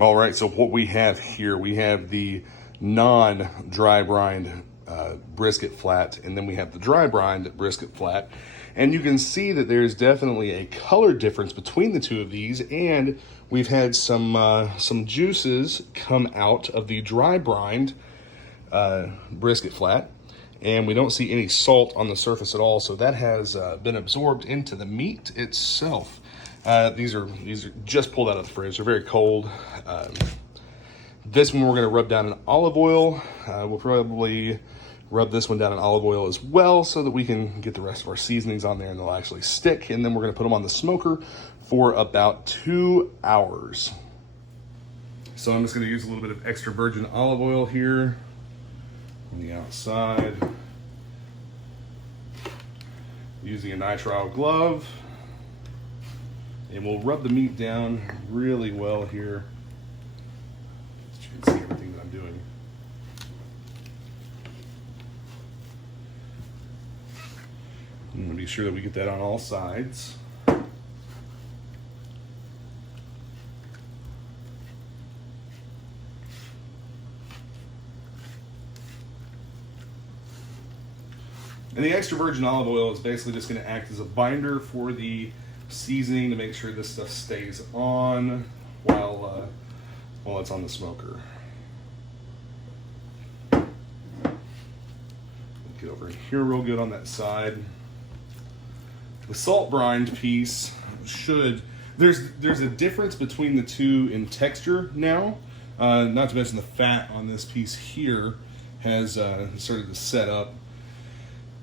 All right, so what we have here, we have the non-dry brined brisket flat, and then we have the dry brined brisket flat. And you can see that there's definitely a color difference between the two of these, and we've had some juices come out of the dry brined brisket flat, and we don't see any salt on the surface at all, so that has been absorbed into the meat itself. These are just pulled out of the fridge. They're very cold. This one we're going to rub down in olive oil. We'll probably rub this one down in olive oil as well so that we can get the rest of our seasonings on there and they'll actually stick. And then we're going to put them on the smoker for about 2 hours. So I'm just going to use a little bit of extra virgin olive oil here on the outside. Using a nitrile glove. And we'll rub the meat down really well here, so you can see everything that I'm doing. I'm going to be sure that we get that on all sides. And the extra virgin olive oil is basically just going to act as a binder for the seasoning to make sure this stuff stays on while it's on the smoker. Get over here real good on that side. The salt brined piece there's a difference between the two in texture now. Not to mention the fat on this piece here has started to set up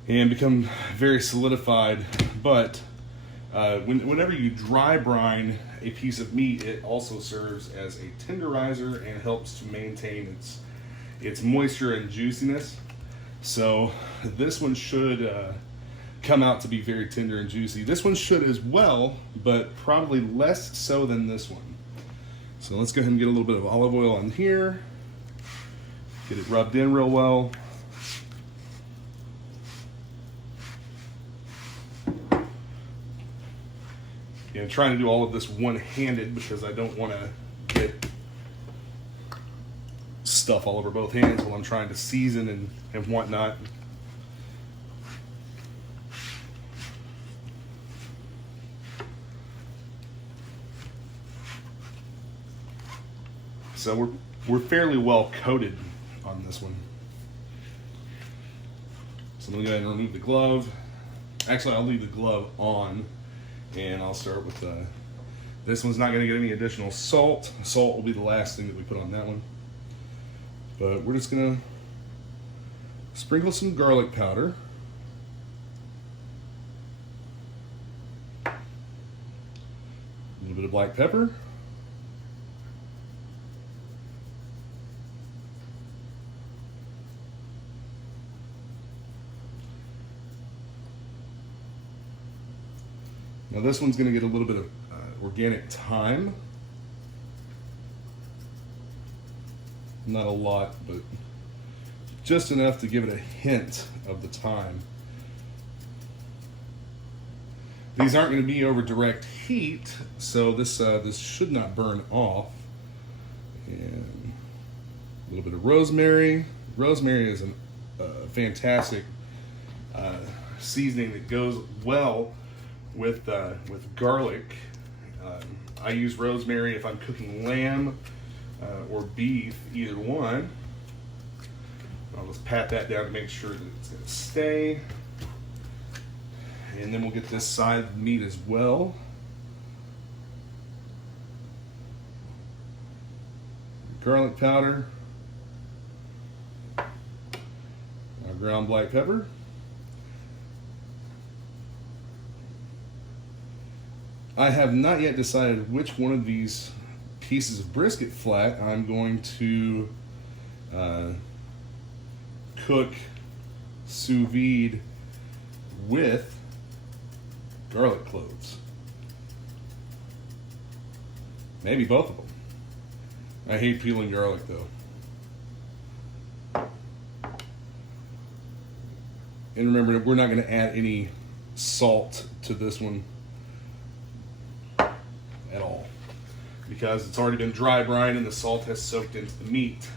and become very solidified, but whenever you dry brine a piece of meat, it also serves as a tenderizer and helps to maintain its moisture and juiciness. So this one should come out to be very tender and juicy. This one should as well, but probably less so than this one. So let's go ahead and get a little bit of olive oil on here. Get it rubbed in real well. And trying to do all of this one-handed because I don't want to get stuff all over both hands while I'm trying to season and whatnot. So we're fairly well coated on this one. So I'm gonna go ahead and remove the glove. Actually, I'll leave the glove on. And I'll start with this one's not going to get any additional salt. Salt will be the last thing that we put on that one. But we're just going to sprinkle some garlic powder. A little bit of black pepper. Now this one's going to get a little bit of organic thyme. Not a lot, but just enough to give it a hint of the thyme. These aren't going to be over direct heat, so this should not burn off. And a little bit of rosemary. Rosemary is a fantastic seasoning that goes well with garlic. I use rosemary if I'm cooking lamb or beef, either one. I'll just pat that down to make sure that it's going to stay. And then we'll get this side of the meat as well. Garlic powder. Ground black pepper. I have not yet decided which one of these pieces of brisket flat I'm going to cook sous vide with garlic cloves. Maybe both of them. I hate peeling garlic though. And remember, we're not going to add any salt to this one at all, because it's already been dry brined and the salt has soaked into the meat.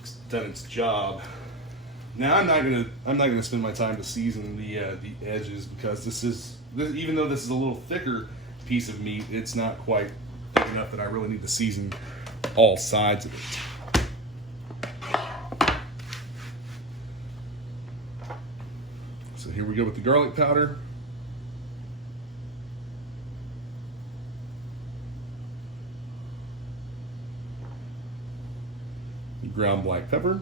It's done its job. Now I'm not gonna spend my time to season the edges, because even though this is a little thicker piece of meat, it's not quite enough that I really need to season all sides of it. So here we go with the garlic powder. Ground black pepper.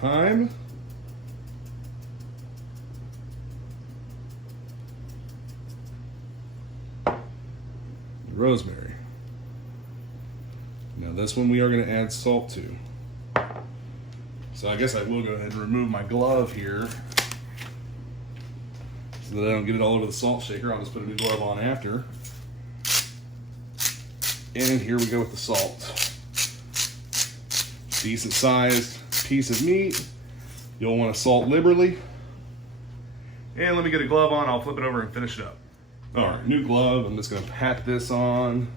Thyme, rosemary. Now this one we are going to add salt to. So I guess I will go ahead and remove my glove here so that I don't get it all over the salt shaker. I'll just put a new glove on after. And here we go with the salt. Decent sized piece of meat. You'll want to salt liberally. And let me get a glove on. I'll flip it over and finish it up. All right, new glove. I'm just going to pat this on.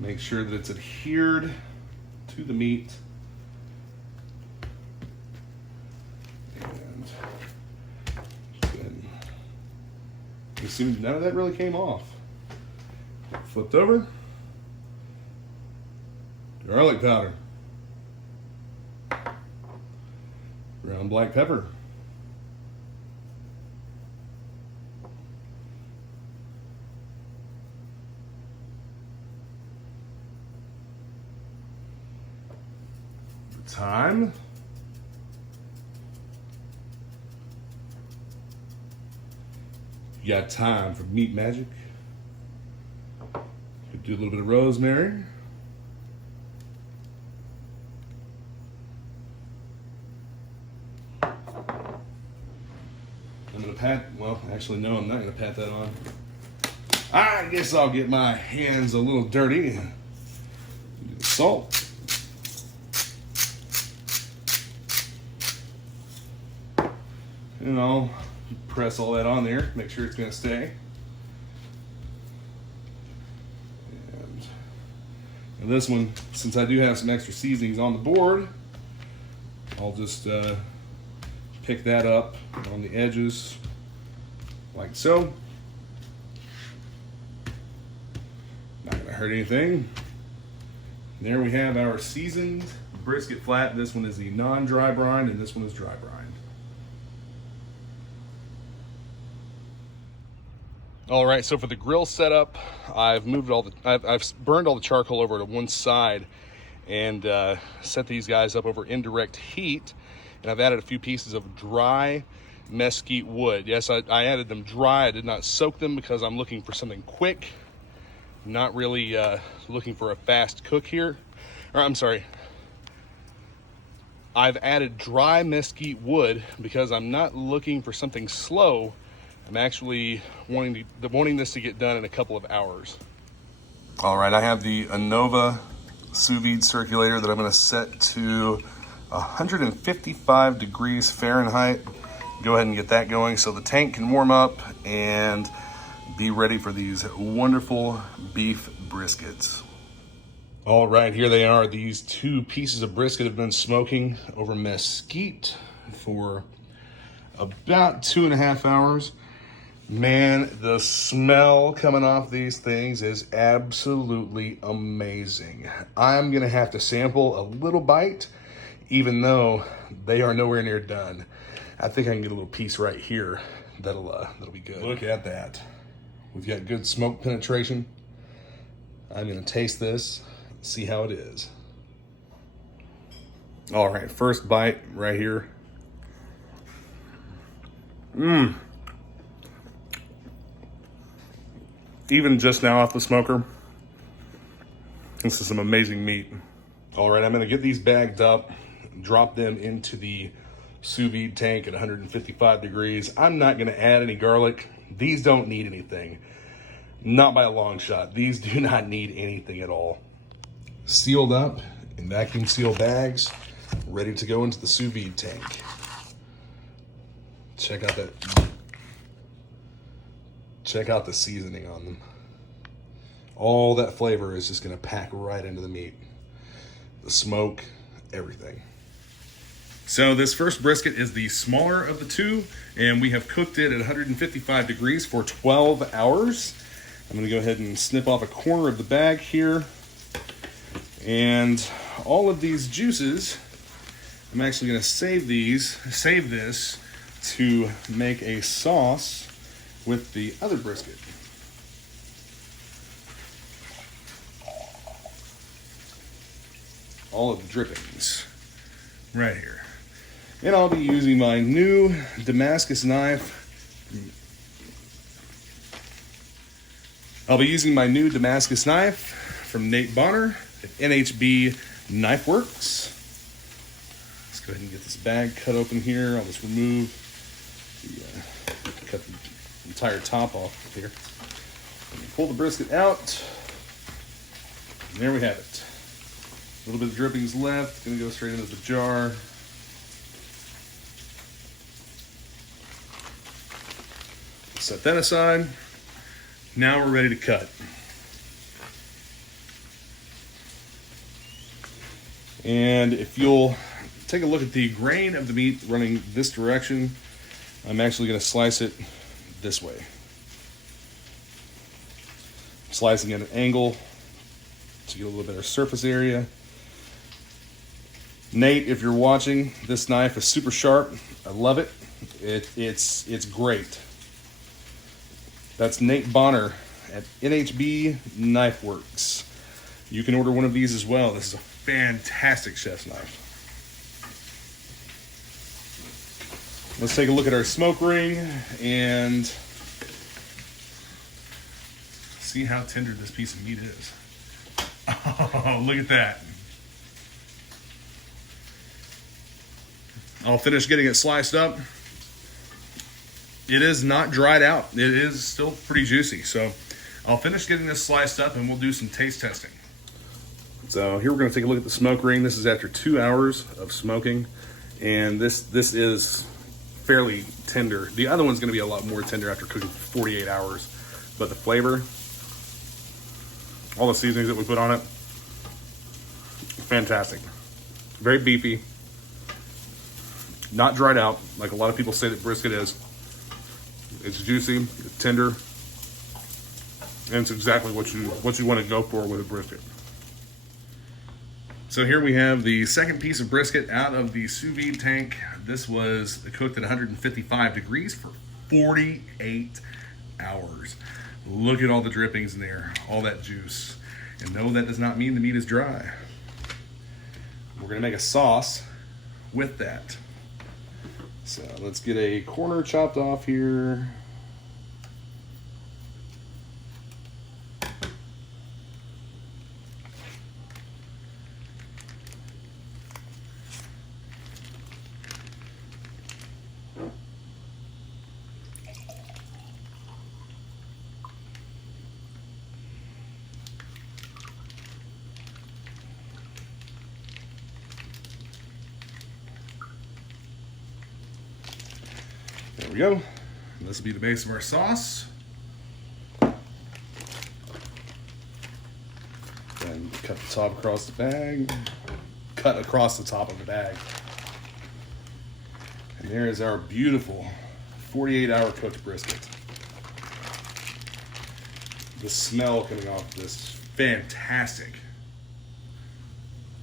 Make sure that it's adhered to the meat. And good. You see, none of that really came off. Flipped over. Garlic powder. Ground black pepper. Thyme. You got time for meat magic. Could do a little bit of rosemary. I'm gonna pat, well, actually no, I'm not gonna pat that on. I guess I'll get my hands a little dirty. Do the salt. And I'll press all that on there, make sure it's gonna stay. And this one, since I do have some extra seasonings on the board, I'll just pick that up on the edges like so. Not gonna hurt anything. There we have our seasoned brisket flat. This one is the non-dry brine and this one is dry brine. All right, so for the grill setup, I've moved I've burned all the charcoal over to one side and set these guys up over indirect heat. And I've added a few pieces of dry mesquite wood. Yes, I added them dry. I did not soak them because I'm looking for something quick. Not really looking for a fast cook here. Or I'm sorry. I've added dry mesquite wood because I'm not looking for something slow. I'm actually wanting this to get done in a couple of hours. All right, I have the Anova sous vide circulator that I'm going to set to 155 degrees Fahrenheit. Go ahead and get that going so the tank can warm up and be ready for these wonderful beef briskets. All right, here they are. These two pieces of brisket have been smoking over mesquite for about 2.5 hours. Man, the smell coming off these things is absolutely amazing. I'm gonna have to sample a little bite, even though they are nowhere near done. I think I can get a little piece right here. That'll be good. Look at that. We've got good smoke penetration. I'm gonna taste this, see how it is. All right, first bite right here. Even just now off the smoker, this is some amazing meat. All right, I'm gonna get these bagged up, drop them into the sous vide tank at 155 degrees. I'm not gonna add any garlic. These don't need anything. Not by a long shot. These do not need anything at all. Sealed up in vacuum seal bags, ready to go into the sous vide tank. Check out the seasoning on them. All that flavor is just gonna pack right into the meat. The smoke, everything. So this first brisket is the smaller of the two, and we have cooked it at 155 degrees for 12 hours. I'm gonna go ahead and snip off a corner of the bag here. And all of these juices, I'm actually gonna save this to make a sauce with the other brisket. All of the drippings right here. And I'll be using my new Damascus knife. From Nate Bonner at NHB Knife Works. Let's go ahead and get this bag cut open here. I'll just remove cut the entire top off here. Pull the brisket out. And there we have it. A little bit of drippings left. Gonna go straight into the jar. Set that aside. Now we're ready to cut. And if you'll take a look at the grain of the meat running this direction, I'm actually going to slice it this way. I'm slicing at an angle to get a little better surface area. Nate, if you're watching, this knife is super sharp. I love it. It's great. That's Nate Bonner at NHB Knife Works. You can order one of these as well. This is a fantastic chef's knife. Let's take a look at our smoke ring and see how tender this piece of meat is. Oh, look at that. I'll finish getting it sliced up. It is not dried out. It is still pretty juicy. So I'll finish getting this sliced up and we'll do some taste testing. So here we're going to take a look at the smoke ring. This is after 2 hours of smoking, and this is fairly tender. The other one's going to be a lot more tender after cooking for 48 hours, but the flavor, all the seasonings that we put on it, fantastic. Very beefy, not dried out like a lot of people say that brisket is. It's juicy, it's tender, and it's exactly what you want to go for with a brisket. So here we have the second piece of brisket out of the sous vide tank. This was cooked at 155 degrees for 48 hours. Look at all the drippings in there, all that juice. And no, that does not mean the meat is dry. We're gonna make a sauce with that. So let's get a corner chopped off here. There we go. This will be the base of our sauce. Then cut the top across the bag. Cut across the top of the bag. And there is our beautiful 48-hour cooked brisket. The smell coming off this fantastic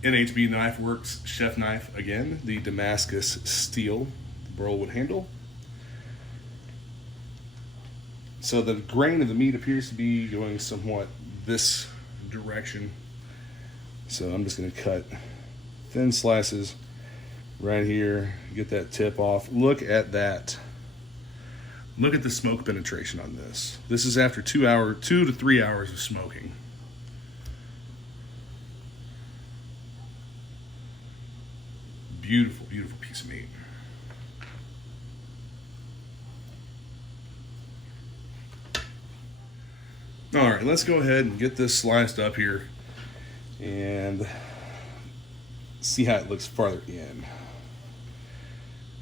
NHB Knife Works chef knife. Again, the Damascus steel burlwood handle. So the grain of the meat appears to be going somewhat this direction. So I'm just going to cut thin slices right here, get that tip off. Look at that. Look at the smoke penetration on this. This is after 2 to 3 hours of smoking. Beautiful, beautiful piece of meat. All right, let's go ahead and get this sliced up here. And see how it looks farther in.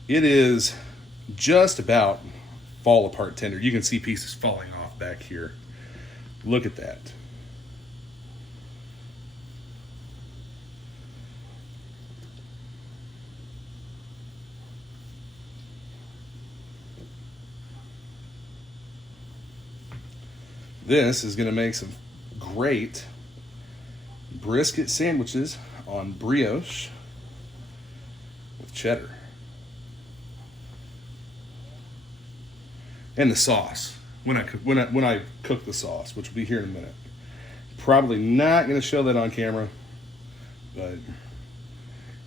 It is just about fall apart tender. You can see pieces falling off back here. Look at that. This is going to make some great brisket sandwiches on brioche with cheddar. And the sauce. When I cook the sauce, which will be here in a minute. Probably not going to show that on camera, but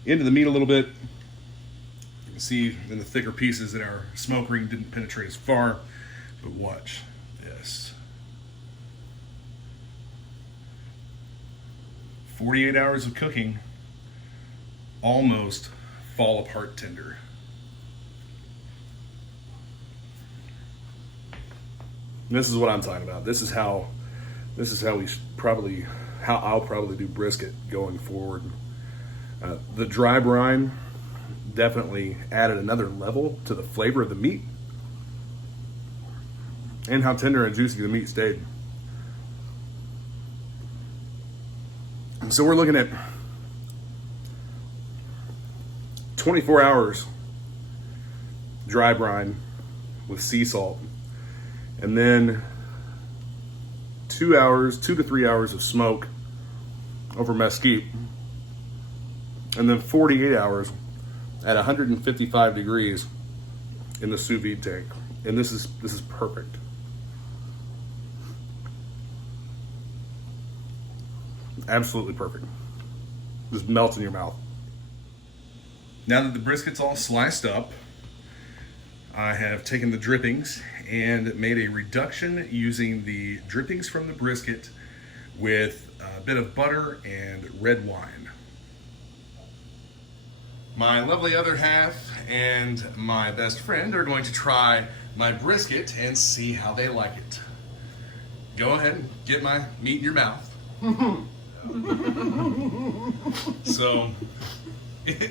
into the meat a little bit. You can see in the thicker pieces that our smoke ring didn't penetrate as far, but watch this. 48 hours of cooking, almost fall apart tender. This is what I'm talking about. This is how I'll probably do brisket going forward. The dry brine definitely added another level to the flavor of the meat and how tender and juicy the meat stayed. So we're looking at 24 hours dry brine with sea salt, and then 2 to 3 hours of smoke over mesquite, and then 48 hours at 155 degrees in the sous vide tank. And this is perfect. Absolutely perfect. Just melts in your mouth. Now that the brisket's all sliced up, I have taken the drippings and made a reduction using the drippings from the brisket with a bit of butter and red wine. My lovely other half and my best friend are going to try my brisket and see how they like it. Go ahead and get my meat in your mouth. So,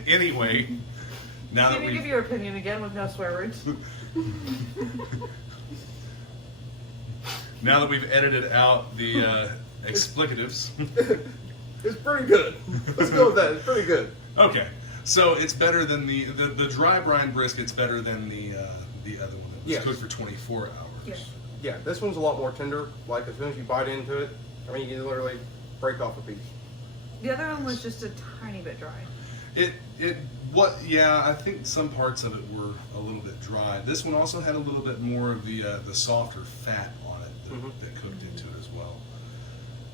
anyway, now that Can you give your opinion again with no swear words? Now that we've edited out the explicatives. It's pretty good. Let's go with that. It's pretty good. Okay, so it's better than the dry brine brisket's better than the other one that was cooked for 24 hours. Yes. Yeah, this one's a lot more tender. Like as soon as you bite into it, I mean, you can literally break off a piece. The other one was just a tiny bit dry. Yeah, I think some parts of it were a little bit dry. This one also had a little bit more of the softer fat on it that cooked into it as well.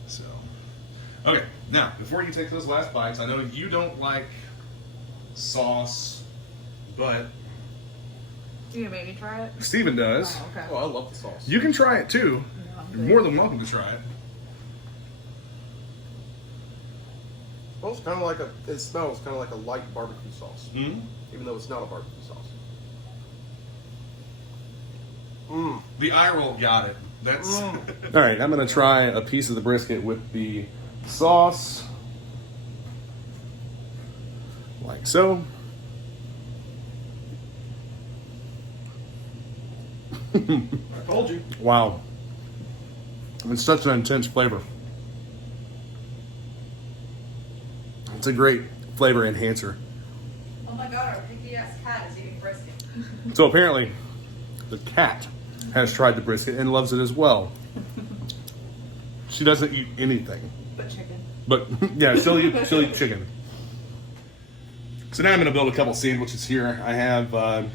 So, okay, now before you take those last bites, I know you don't like sauce, but You gonna make me try it? Steven does. Oh, okay. Oh, I love the sauce. You can try it too. No, I'm You're good. more than welcome to try it. It smells kind of like a light barbecue sauce, Mm-hmm. even though it's not a barbecue sauce. The eye roll got it. That's all right. I'm gonna try a piece of the brisket with the sauce, like so. I told you. Wow, it's such an intense flavor. It's a great flavor enhancer. Oh my god, our picky ass cat is eating brisket. So apparently, the cat has tried the brisket and loves it as well. She doesn't eat anything. But chicken. But yeah, she'll eat chicken. So now I'm going to build a couple sandwiches here. I have a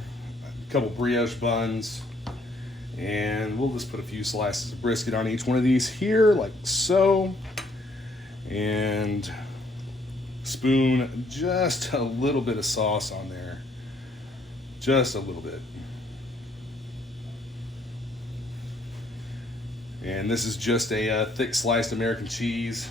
couple brioche buns, and we'll just put a few slices of brisket on each one of these here, like so. And spoon just a little bit of sauce on there. Just a little bit. And this is just a thick sliced American cheese.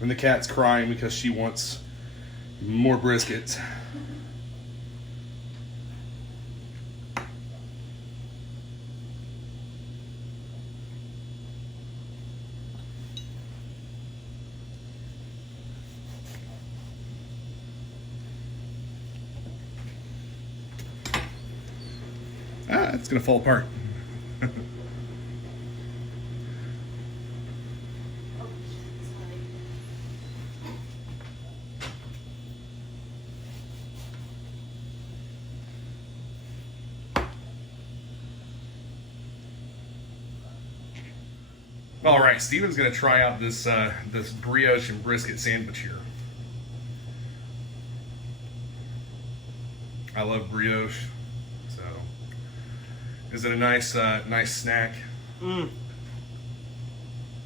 And the cat's crying because she wants more brisket. It's gonna fall apart. All right, Steven's gonna try out this this brioche and brisket sandwich here. I love brioche, so is it a nice nice snack? That's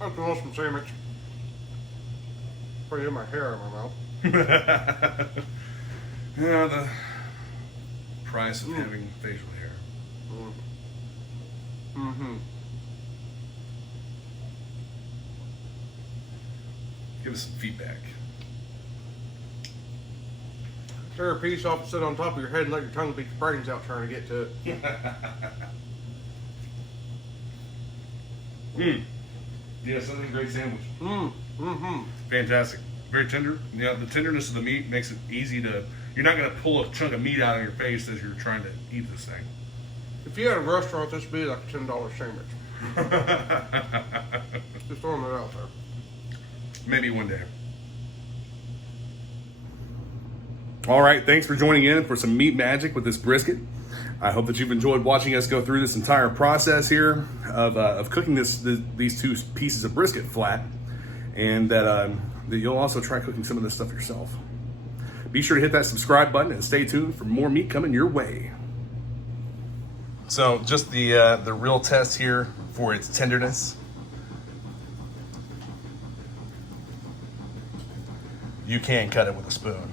an awesome sandwich. Put my hair in my mouth. Yeah, the price of having facial hair. Give us some feedback. Tear a piece off and sit on top of your head and let your tongue beat your brains out trying to get to it. Yeah, something great sandwich. Mm-hmm. Fantastic. Very tender. Yeah, the tenderness of the meat makes it easy to. You're not going to pull a chunk of meat out of your face as you're trying to eat this thing. If you had a restaurant, this would be like a $10 sandwich. Just throwing it out there. Maybe one day. All right, thanks for joining in for some meat magic with this brisket. I hope that you've enjoyed watching us go through this entire process here of cooking these two pieces of brisket flat, and that you'll also try cooking some of this stuff yourself. Be sure to hit that subscribe button and stay tuned for more meat coming your way. So just the real test here for its tenderness. You can cut it with a spoon.